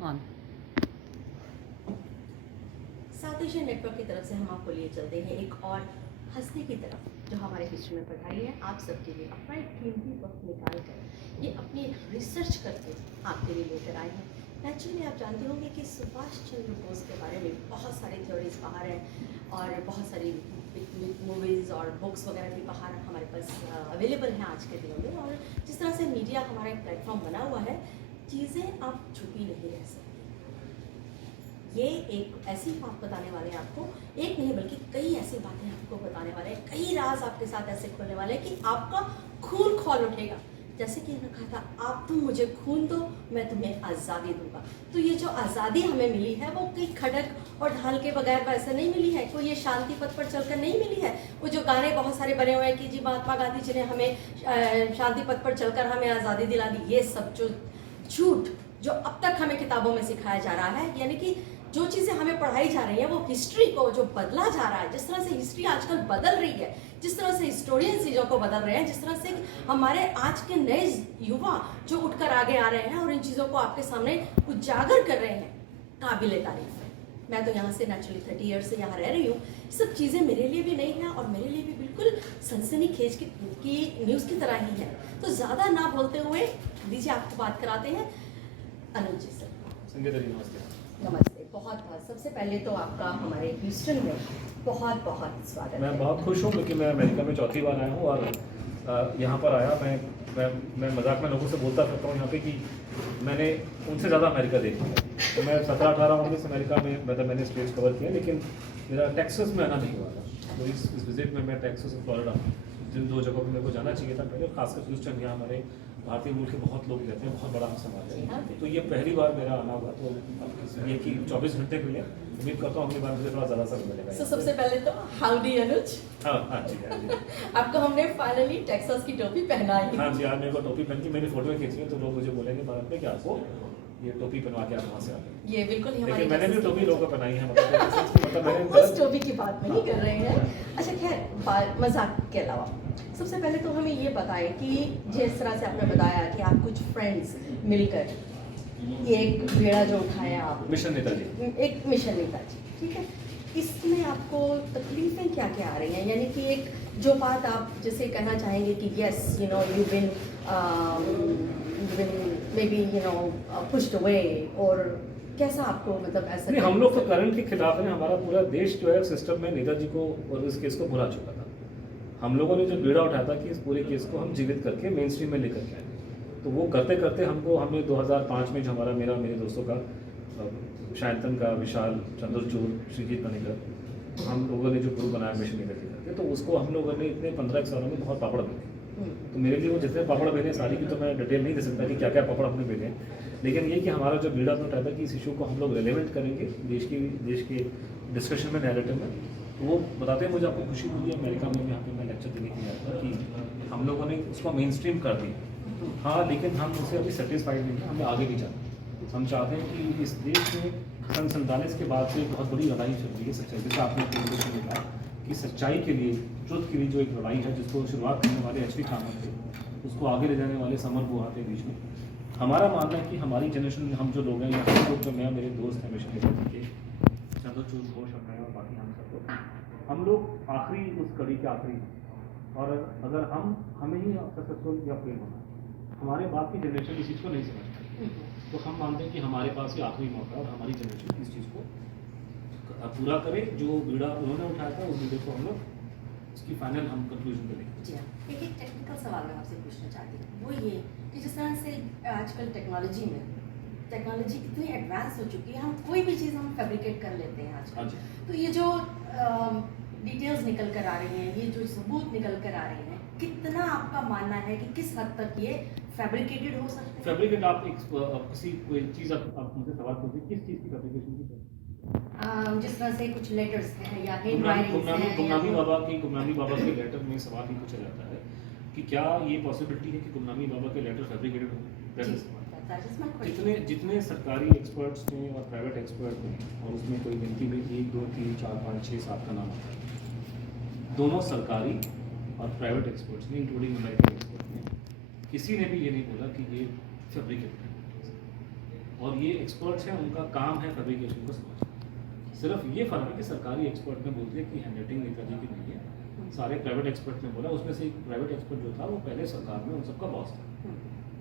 On. South Asian network की तरफ से हम आपको लिए चलते हैं एक और हंसने की तरफ जो हमारे हिस्ट्री में पढ़ाई है आप सबके लिए अपना एक कीमती वक्त निकाल कर ये अपनी रिसर्च करके आपके लिए लेकर आए हैं। नेचुरली आप जानते होंगे कि सुभाष चंद्र बोस के बारे में बहुत सारी थ्योरीज बाहर हैं और बहुत सारी मूवीज़ और बुक्स वगैरह भी बाहर हमारे पास अवेलेबल हैं आज के दिनों में। और जिस तरह से मीडिया हमारा एक प्लेटफॉर्म बना हुआ है, चीज़ें आप छुपी नहीं रह सकती। ये एक ऐसी बात बताने वाले हैं आपको, एक नहीं बल्कि कई ऐसी बातें आपको बताने वाले हैं, कई राज आपके साथ ऐसे खोलने वाले हैं कि आपका खून खौल उठेगा। जैसे कि इन्होंने कहा था, आप तुम मुझे खून दो, मैं तुम्हें आज़ादी दूंगा। तो ये जो आज़ादी हमें मिली है वो कोई खड़क और ढाल के बगैर वैसे नहीं मिली है, कोई ये शांति पथ पर चलकर नहीं मिली है। वो जो गाने बहुत सारे बने हुए हैं कि जी महात्मा गांधी जी ने हमें शांति पथ पर चलकर हमें आज़ादी दिला दी, ये सब जो झूठ जो अब तक हमें किताबों में सिखाया जा रहा है, यानी कि जो चीज़ें हमें पढ़ाई जा रही हैं वो हिस्ट्री को जो बदला जा रहा है, जिस तरह से हिस्ट्री आजकल बदल रही है, जिस तरह से हिस्टोरियन चीज़ों को बदल रहे हैं, जिस तरह से हमारे आज के नए युवा जो उठकर आगे आ रहे हैं और इन चीज़ों को आपके सामने उजागर कर रहे हैं, काबिल तारीफ है। मैं तो यहाँ से नेचुरली 30 ईयर्स से यहाँ रह रही हूँ, सब चीज़ें मेरे लिए भी नई हैं और मेरे लिए भी बिल्कुल सनसनीखेज की न्यूज़ की तरह ही है। तो ज़्यादा ना बोलते हुए दीजिए आपको बात कराते हैं अनुज जी से। संगीता जी नमस्ते। नमस्ते, बहुत बहुत सबसे पहले तो आपका हमारे ह्यूस्टन में बहुत बहुत स्वागत मैं है। बहुत खुश हूँ क्योंकि मैं अमेरिका में चौथी बार आया हूँ और यहाँ पर आया मैं मजाक में लोगों से बोलता रहता हूँ यहाँ पे कि मैंने उनसे ज़्यादा अमेरिका देखा है। तो मैं 17-18 उन्नीस अमेरिका में मतलब मैंने स्टेट्स कवर किया, लेकिन मेरा टेक्सास में आना नहीं हुआ था। तो इस विजिट में मैं टेक्सास और फ्लोरिडा जिन दो जगहों पर मेरे को जाना चाहिए था पहले, खासकर ह्यूस्टन, यहाँ हमारे भारतीय मूल के बहुत लोग रहते हैं, बहुत बड़ा समाज है। तो ये पहली बार मेरा आना हुआ, तो ये कि 24 घंटे के लिए उम्मीद करता हूँ अगली बार मुझे थोड़ा ज़्यादा समय मिलेगा। So, सबसे पहले तो हाउडी अनुज। हाँ जी, हाँ जी। आपको हमने फाइनली टेक्सास की टोपी पहनाई। हाँ जी, आज मेरे को टोपी पहन की मेरी फोटो खींची है तो लोग मुझे बोलेंगे भारत में कि आपको ये टोपी पहनवा के आप वहाँ से आते हैं। ये बिल्कुल ही हमारी लेकिन मैंने भी टोपी लोगों को पहनाई है, मतलब मैंने उस टोपी की बात नहीं कर रहे हैं। अच्छा खैर, मजाक के अलावा सबसे पहले तो हमें ये बताएं कि जिस तरह से आपने बताया कि आप कुछ फ्रेंड्स मिलकर एक बेड़ा जो उठाया आप, मिशन नेताजी, एक मिशन नेताजी, ठीक है, इसमें आपको तकलीफें क्या क्या आ रही हैं? यानी कि एक जो बात आप जैसे कहना चाहेंगे कि yes you know you been may be you know pushed away, और कैसा आपको मतलब ऐसा? नहीं, हम लोग तो करंट के खिलाफ हैं। हमारा पूरा देश जो है सिस्टम में नेताजी को और इस केस को भुला चुका था। हम लोगों ने जो बीड़ा उठाया था कि इस पूरे केस को हम जीवित करके मेन स्ट्रीम में लेकर के आए, तो वो करते करते हमने 2005 में जो हमारा मेरे दोस्तों का शायतन का, विशाल, चंद्रचूड़, श्रीजीत पनिकर, हम लोगों ने जो ग्रुप बनाया मिशन नेताजी करके, तो उसको हम लोगों ने इतने 15 सालों में बहुत पापड़ बेचे। तो मेरे लिए वो जितने पापड़ बेने सारी की तो मैं डिटेल नहीं दे सकता कि क्या क्या पापड़ हमने बेचे, लेकिन ये कि हमारा जो बीड़ा उठाया था कि इस इशू को हम लोग रेलेवेंट करेंगे देश के डिस्कशन में, नैरेटिव में। तो वो बताते हैं मुझे आपको खुशी हुई है अमेरिका में यहाँ पे मैं लेक्चर देने के लिए आया था कि हम लोगों ने उसको मेन स्ट्रीम कर दिया। हाँ, लेकिन हम उससे अभी सेटिस्फाइड नहीं हैं, हमें आगे भी जाना है। हम चाहते हैं कि इस देश में सन 47 के बाद से बहुत बड़ी लड़ाई चल रही है सच्चाई, जैसे आपने प्रेजेंटेशन में कहा कि सच्चाई के लिए, ट्रुथ के लिए जो एक लड़ाई है जिसको शुरुआत करने वाले एच.वी. कामत थे, उसको आगे ले जाने वाले समर गुहा थे बीच में। हमारा मानना है कि हमारी जनरेशन, हम जो लोग हैं या हम लोग जो मैं मेरे दोस्त हैं मिशन नेताजी के, चंद्रचूड़, घोष, और बाकी हम लोग आखिरी उस कड़ी के आखिरी हैं। और अगर हमें ही सक्सेसफुल या फेल होना, हमारे बाद की जनरेशन इस चीज़ को नहीं समझती, तो हम मानते हैं कि हमारे पास ये आखिरी मौका और हमारी जनरेशन इस चीज़ को पूरा करे। जो बीड़ा उन्होंने उठाया था उस बीड़े को हम लोग उसकी फाइनल हम कंक्लूजन करेंगे। जी हाँ, एक टेक्निकल सवाल मैं आपसे पूछना चाहती हूँ, वो ये कि जिस तरह से आजकल टेक्नोलॉजी इतनी एडवांस हो चुकी है, हम कोई भी चीज़ हम फैब्रिकेट कर लेते हैं आजकल। तो ये जो डिटेल्स निकल कर आ रही हैं, ये जो सबूत निकल कर आ रहे हैं, कितना आपका मानना है कि किस हद तक ये फैब्रिकेटेड हो सकता है? फैब्रिकेट आप किसी कोई चीज़ आप मुझसे सवाल पूछिए, किस चीज़ की फैब्रिकेशन की? जिस तरह से कुछ लेटर्स हैं या गुमनामी बाबा के लेटर में सवाल ही पूछा जाता है कि क्या ये पॉसिबिलिटी है कि गुमनामी बाबा के लेटर फैब्रिकेटेड हो? जितने सरकारी एक्सपर्ट्स ने और प्राइवेट एक्सपर्ट ने, और उसमें कोई गिनती में 1, 2, 3, 4, 5, 6, 7 का नाम आता है, दोनों सरकारी और प्राइवेट एक्सपर्ट्स ने, इंक्लूडिंग अमेरिकन एक्सपर्ट ने, किसी ने भी ये नहीं बोला कि ये फैब्रिकेटेड है। और ये एक्सपर्ट्स हैं, उनका काम है फैब्रिकेशन को समझना। सिर्फ ये फ़र्क है कि सरकारी एक्सपर्ट ने बोल दिया कि हैंड राइटिंग नेताजी की नहीं है, सारे प्राइवेट एक्सपर्ट ने बोला। उसमें से एक प्राइवेट एक्सपर्ट जो था वो पहले सरकार में उन सबका बॉस था,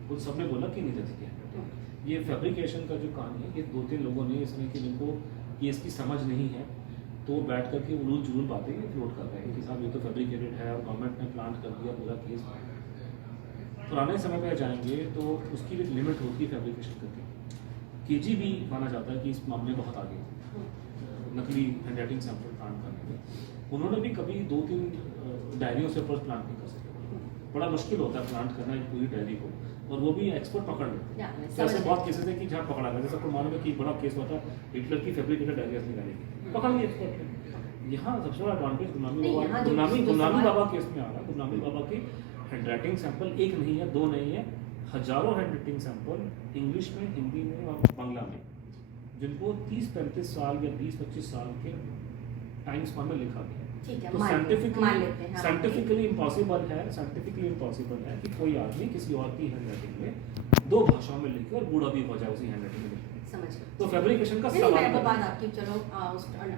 उन सब ने बोला कि नेताजी की हैंड राइटिंग। ये फैब्रिकेशन का जो कहानी है, ये 2-3 लोगों ने इसमें कि जिनको ये इसकी समझ नहीं है, तो बैठ करके उलूल जुलूल बातें फ्लोट कर रहे हैं कि साहब ये तो फैब्रिकेटेड है और गवर्नमेंट ने प्लांट कर दिया पूरा केस। पुराने समय पर जाएंगे तो उसकी भी लिमिट होती है फैब्रिकेशन करके। केजी भी माना जाता है कि इस मामले में बहुत आगे है, नकली हैंड राइटिंग सैंपल प्लांट करने में। उन्होंने भी कभी 2-3 डायरियों से ऊपर प्लांट नहीं कर सके। बड़ा मुश्किल होता है प्लांट करना एक पूरी डायरी को, और वो भी एक्सपर्ट पकड़ लेते हैं। तो ऐसे बहुत केसेस है कि जहाँ पकड़ा गया, जैसे आपको मालूम है कि बड़ा केस हुआ था हिटलर की फैब्रिकेटेड डायरीज निकाली, पकड़ लिया एक्सपर्ट ने। यहाँ सबसे बड़ा एडवांटेज गुलामी बाबा केस में आ रहा है। गुलामी बाबा की हैंड राइटिंग सैंपल एक नहीं है, 2 नहीं है, हजारों हैंड राइटिंग सैंपल इंग्लिश में, हिंदी में और बांग्ला में, जिनको 30-35 साल या 20-25 साल के टाइम स्पैन में लिखा गया। तो साइंटिफिकली इम्पॉसिबल है कि कोई आदमी किसी और की हैंड राइटिंग में 2 भाषाओं में लिखे और बूढ़ा भी हो जाए उसी हैंड राइटिंग में। समझ गए। तो फैब्रिकेशन का सवाल है, बात आपकी, चलो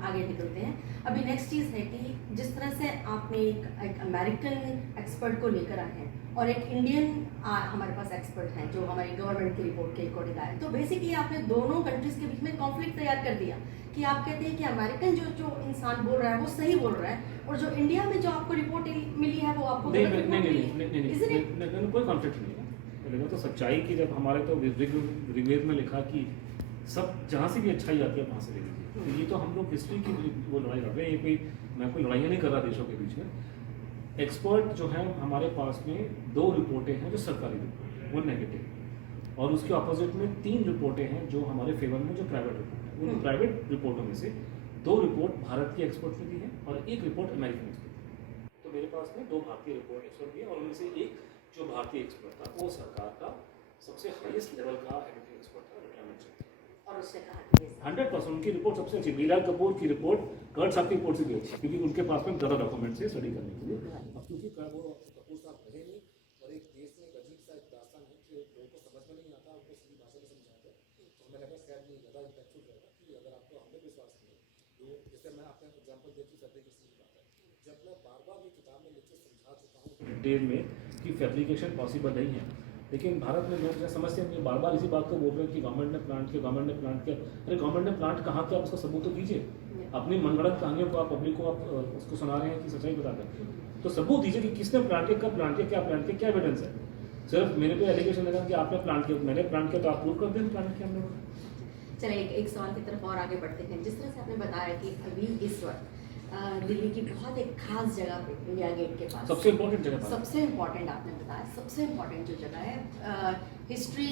आगे निकलते हैं। अभी नेक्स्ट चीज़ है कि जिस तरह से आपने एक अमेरिकन एक्सपर्ट को लेकर आए हैं और एक इंडियन हमारे पास एक्सपर्ट हैं जो हमारी गवर्नमेंट की रिपोर्ट के अकॉर्डिंग आए, तो बेसिकली आपने दोनों कंट्रीज के बीच में कॉन्फ्लिक्ट तैयार कर दिया कि आप कहते हैं कि अमेरिकन जो इंसान बोल रहा है वो सही बोल रहा है, और जो इंडिया में जो आपको रिपोर्ट मिली है वो आपको नहीं, कोई कॉन्फ्लिक्ट नहीं है। तो सच्चाई की, जब हमारे तो ऋग्वेद में लिखा कि सब जहाँ से भी अच्छाई आती है वहाँ से ले लीजिए। तो ये तो हम लोग हिस्ट्री की वो लड़ाई लड़ रहे हैं, ये मैं कोई लड़ाइयाँ नहीं कर रहा देशों के बीच में। एक्सपर्ट जो है हमारे पास में 2 रिपोर्टें हैं जो सरकारी रिपोर्ट है, वो नेगेटिव, और उसके अपोजिट में 3 रिपोर्टें हैं जो हमारे फेवर में, जो प्राइवेट रिपोर्ट है। उन प्राइवेट रिपोर्टों में से 2 रिपोर्ट भारत की एक्सपर्ट ने दी है और 1 रिपोर्ट अमेरिकन एक्सपर्ट। तो मेरे पास में 2 भारतीय रिपोर्ट एक्सपर्ट दी है, और उनमें से एक जो भारतीय एक्सपर्ट था वो सरकार का सबसे हाईएस्ट लेवल का एडिटिंग एक्सपर्ट था, रिटायरमेंट से। और उससे कहा 100% उनकी रिपोर्ट सबसे अच्छी। मीलाद कपूर की रिपोर्ट कर्ट साहब की रिपोर्ट से भी अच्छी, क्योंकि उनके पास में ज़्यादा डॉक्यूमेंट से स्टडी करने के लिए। अब क्योंकि वो कपूर साहब रहे नहीं, और एक देश में एक अजीब सा एक दास्तान है कि लोगों को समझ में नहीं आता, उनको सीधी भाषा में समझाते, तो हमें लगा शायद ये ज़्यादा इम्पैक्टफुल रहेगा कि अगर आपको हमें विश्वास नहीं है, तो जैसे मैं आपको एग्जाम्पल देती हूँ फैब्रिकेशन की बात है, जब मैं बार ये किताब में लिख के समझा चुका हूँ डिटेल में कि फैब्रिकेशन पॉसिबल नहीं है, लेकिन भारत में लोग जो समझते हैं बार इसी बात को बोल रहे हैं कि गवर्नमेंट ने प्लांट किया, गवर्नमेंट ने प्लांट किया। अरे गवर्नमेंट ने प्लांट कहाँ किया, आप उसका सबूत तो दीजिए। अपनी मनगढ़ंत कहानियों को आप पब्लिक को आप उसको सुना रहे हैं कि सच्चाई बताते हैं, तो सबूत दीजिए कि किसने प्लांट किया, कब प्लांट किया, क्या प्लांट किया, क्या एविडेंस है। सिर्फ मेरे पे एलिगेशन लगा कि आपने प्लांट किया, मैंने प्लांट किया, तो आप प्रूव कर दें प्लांट किया हमने। चलिए एक सवाल की तरफ और आगे बढ़ते हैं। जिस तरह से आपने बताया कि अभी इस वक्त दिल्ली की बहुत एक खास जगह पे इंडिया गेट के पास सबसे इम्पोर्टेंट जगह, सबसे इम्पोर्टेंट आपने बताया, सबसे इम्पोर्टेंट जो जगह है हिस्ट्री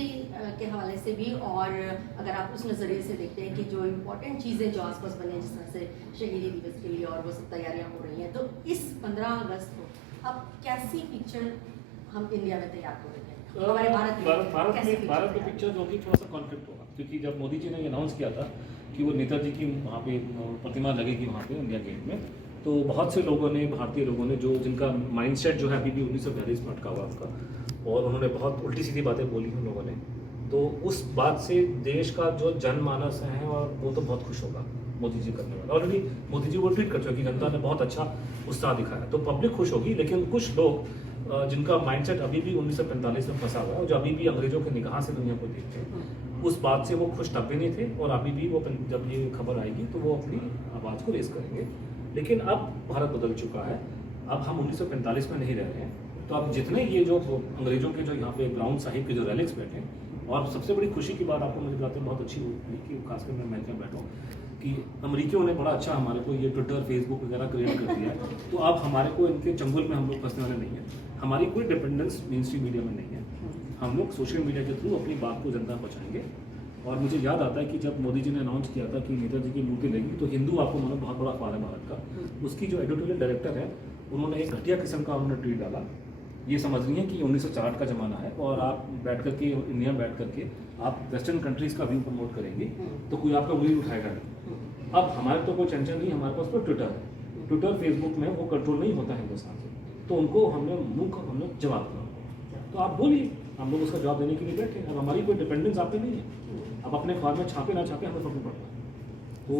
के हवाले से भी, और अगर आप उस नज़रिए से देखते हैं कि जो इम्पोर्टेंट चीज़ें जो आसपास बने हैं, जिस तरह से शहीदी दिवस के लिए और वो सब तैयारियां हो रही हैं, तो इस 15 अगस्त को अब कैसी पिक्चर हम इंडिया में तैयार हो रही है हमारे भारत में पिक्चर जो होगी थोड़ा सा कॉन्फ्लिक्ट होगा, क्योंकि जब मोदी जी ने ये अनाउंस किया था कि वो नेताजी की वहाँ पे प्रतिमा लगेगी वहाँ पे इंडिया गेट में, तो बहुत से लोगों ने, भारतीय लोगों ने, जो जिनका माइंडसेट जो है अभी भी 1942 में अटका हुआ उसका, और उन्होंने बहुत उल्टी सीधी बातें बोली उन लोगों ने, तो उस बात से देश का जो जनमानस है और वो तो बहुत खुश होगा मोदी जी करने वाला। ऑलरेडी मोदी जी वो ट्वीट कर चुके कि जनता ने बहुत अच्छा उत्साह दिखाया, तो पब्लिक खुश होगी। लेकिन कुछ लोग जिनका माइंडसेट अभी भी 1945 में फंसा हुआ है और जो अभी भी अंग्रेजों के निगाह से दुनिया को देखते हैं, उस बात से वो खुश तब भी नहीं थे, और अभी भी वो जब ये खबर आएगी तो वो अपनी आवाज़ को रेस करेंगे। लेकिन अब भारत बदल चुका है, अब हम 1945 में नहीं रह रहे हैं। तो अब जितने ये जो अंग्रेजों के जो यहाँ पे ग्राउंड साहिब के जो रेलिक्स बैठे हैं, और सबसे बड़ी खुशी की बात आपको मुझे बताते हैं बहुत अच्छी हुई कि खासकर मैं अमेरिका में बैठा हूँ कि अमेरिकियों ने बड़ा अच्छा हमारे को ये ट्विटर, फेसबुक वगैरह क्रिएट कर दिया है। तो अब हमारे को इनके चंगुल में हम लोग फंसने वाले नहीं हैं। हमारी कोई डिपेंडेंस मेन स्ट्रीम मीडिया में नहीं है। हम लोग सोशल मीडिया के थ्रू अपनी बात को जनता पहुँचाएंगे। और मुझे याद आता है कि जब मोदी जी ने अनाउंस किया था कि नेताजी की मूर्ति लगेगी, तो हिंदू आपको उन्होंने बहुत बड़ा अखबार है भारत का, उसकी जो एडिटोरियल डायरेक्टर है उन्होंने एक घटिया किस्म का उन्होंने ट्वीट डाला, ये समझ रही है कि 1960 का ज़माना है और आप बैठ करके इंडिया में बैठ करके आप वेस्टर्न कंट्रीज़ का व्यू प्रमोट करेंगे तो कोई आपका उंगली उठाएगा नहीं। अब हमारे तो कोई टेंशन नहीं, हमारे पास तो ट्विटर है, ट्विटर फेसबुक में वो कंट्रोल नहीं होता हिंदुस्तान से, तो उनको हमने जवाब दिया। तो आप बोलिए, हम लोग उसका जवाब देने के लिए बैठे। अब हमारी कोई डिपेंडेंस आप पे नहीं है, अब अपने अखबार में छापे ना छापे हमें फर्क नहीं पड़ता। तो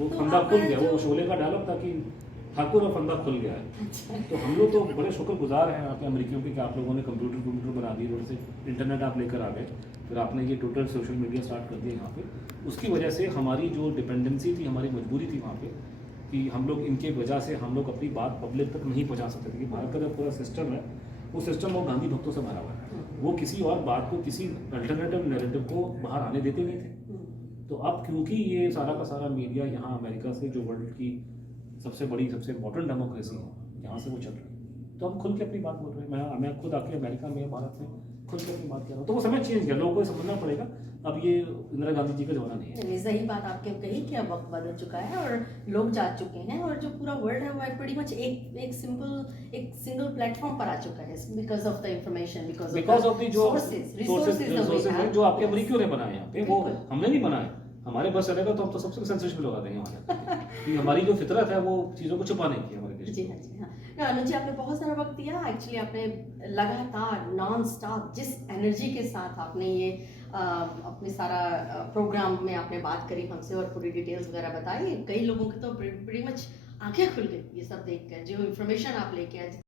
वो तो फंदा आपका खुल गया, वो जो- शोले का डायलॉग था कि ठाकुर और फंदा खुल गया है। अच्छा। तो हम लोग तो बड़े शुक्रगुजार हैं यहाँ पे अमेरिकियों के कि आप लोगों ने कंप्यूटर बना दिए, थोड़े से इंटरनेट आप लेकर आ गए, फिर आपने ये टोटल सोशल मीडिया स्टार्ट कर दिया यहाँ पे। उसकी वजह से हमारी जो डिपेंडेंसी थी, हमारी मजबूरी थी वहाँ पे कि हम लोग इनके वजह से हम लोग अपनी बात पब्लिक तक नहीं पहुँचा सकते थे। कि भारत का जो पूरा सिस्टम है वो सिस्टम वो गांधी भक्तों से भरा हुआ है, वो किसी और बात को, किसी अल्टरनेटिव नैरेटिव को बाहर आने देते नहीं थे। तो अब क्योंकि ये सारा का सारा मीडिया यहाँ अमेरिका से, जो वर्ल्ड की सबसे बड़ी सबसे मॉडर्न डेमोक्रेसी है, यहाँ से वो चल रही है, तो हम खुल के अपनी बात बोल रहे हैं। मैं खुद आके अमेरिका में, भारत में खुल के अपनी बात कर रहा हूँ। तो वो समय चेंज गया, लोगों को समझना पड़ेगा अब ये इंदिरा गांधी जी का जमाना नहीं है। नहीं, सही बात आपने कही कि अब वक्त बदल चुका है और लोग जा चुके हैं, और जो पूरा वर्ल्ड है वो प्रीटी मच एक सिंगल प्लेटफॉर्म पर आ चुका है because of the information, because of the जो रिसोर्सेज रिसोर्सेज जो आपके अमेरिकियों ने बनाए यहाँ पे, वो बिल्कुल। हमने नहीं बनाए। हमारे बस चलेगा तो हम तो सबसे सेंसरशिप लगा देंगे वहाँ कि हमारी जो फितरत है वो चीज़ों को छुपाने की है हमारे देश जी में। हाँ, जी हाँ। ना, अनुज जी, आपने बहुत सारा वक्त दिया। एक्चुअली आपने लगातार नॉन स्टॉप जिस एनर्जी के साथ आपने ये अपने सारा प्रोग्राम में आपने बात करी हमसे और पूरी डिटेल्स वगैरह बताई, कई लोगों की तो pretty much आंखें खुल गई ये सब देख कर, जो इन्फॉर्मेशन आप लेके आए।